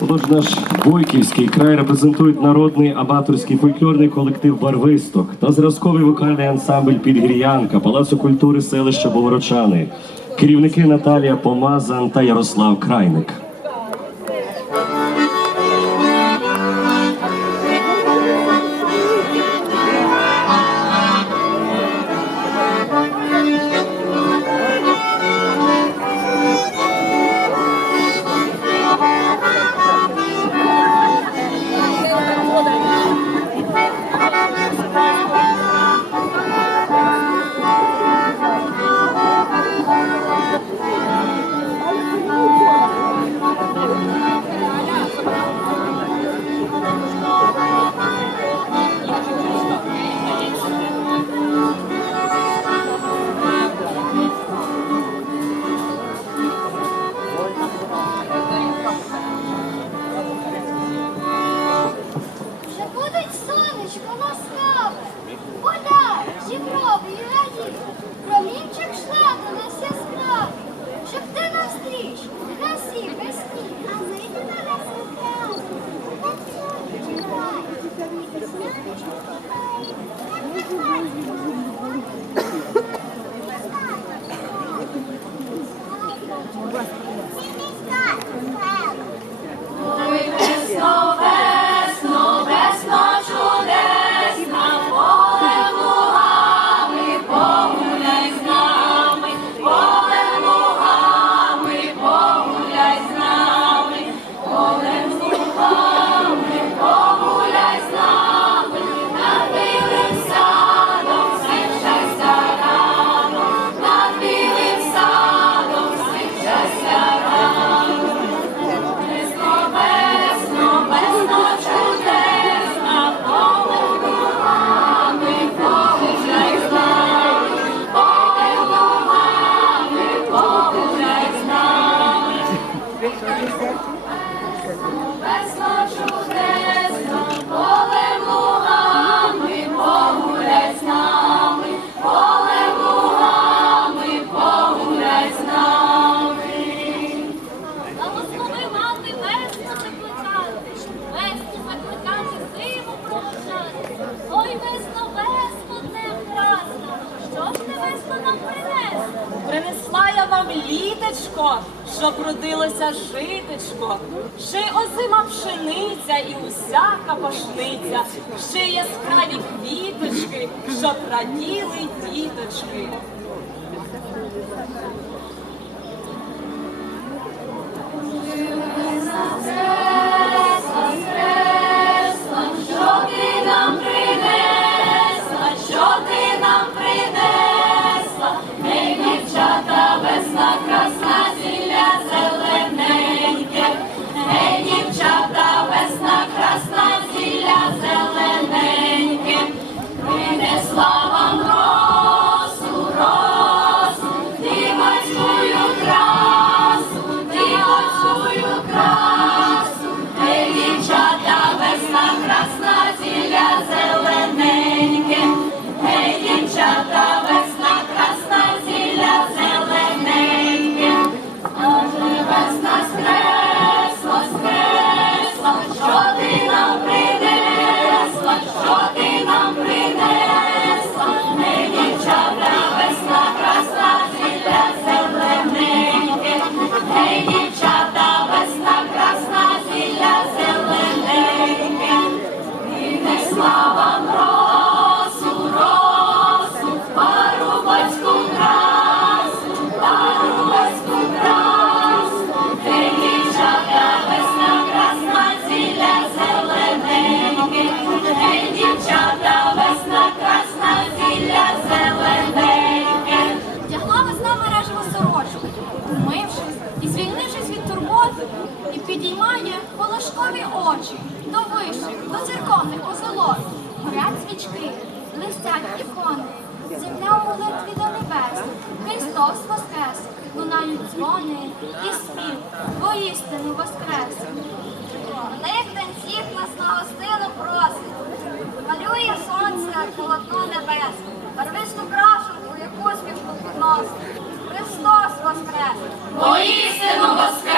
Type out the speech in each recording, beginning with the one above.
Отож, наш Бойківський край репрезентують народний абаторський фольклорний колектив Барвисток та зразковий вокальний ансамбль Підгріянка, Палацу культури селища Боворочани, керівники Наталія Помазан та Ярослав Крайник. я вам літечко, щоб родилося житечко, ще й озима пшениця і усяка пашниця, ще яскраві квіточки, щоб раділи діточки. Oh. свічки, блистять ікони, земля у молитві до небес, Христос воскрес, лунають дзвони і спів, воістину воскрес. Них танців нас нагостину просить, малює сонце, полотно небес, барвисту крашу, у яку співку носить. Христос воскрес! Воістину воскрес!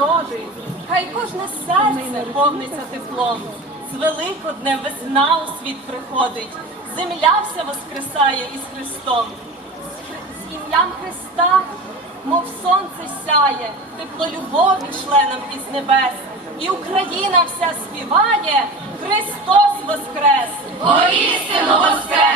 народи, хай кожне серце повниться теплом. З великодне весна у світ приходить, земля вся воскресає із Христом. З ім'ям Христа, мов сонце сяє, тепло любові членам із небес. І Україна вся співає, Христос Воскрес! Воістину Воскрес!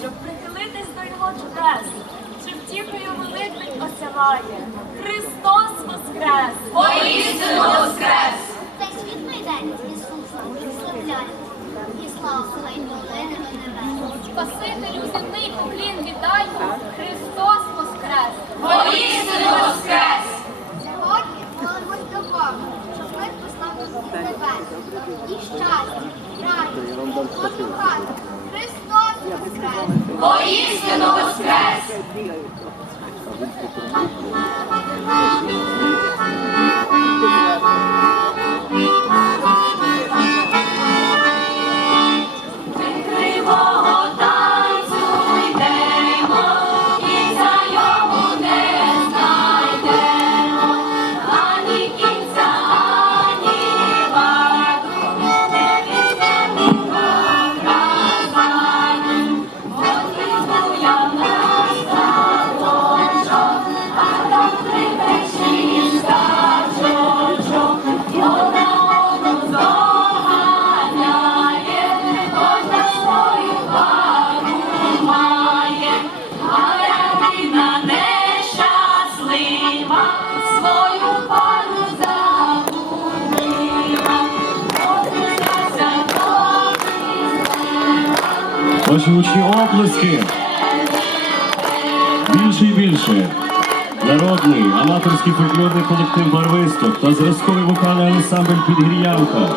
щоб прихилитись до його чудес, чи втіхою великий осяває. Христос Воскрес! Воістину Воскрес! Цей світ майданець Ісуса прославляє, і слава Твоїм Богинами небес. Спасителю земний поклін вітаймо, Христос Воскрес! Воістину Воскрес! Ваші гучні оплески. Більше і більше. Народний аматорський фольклорний колектив Барвисток та зразковий вокальний ансамбль Підгір'янка.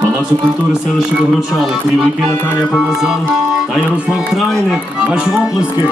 Палацу культури селища Богородчани, керівники Наталія Помазан та Ярослав Крайник. Ваші оплески.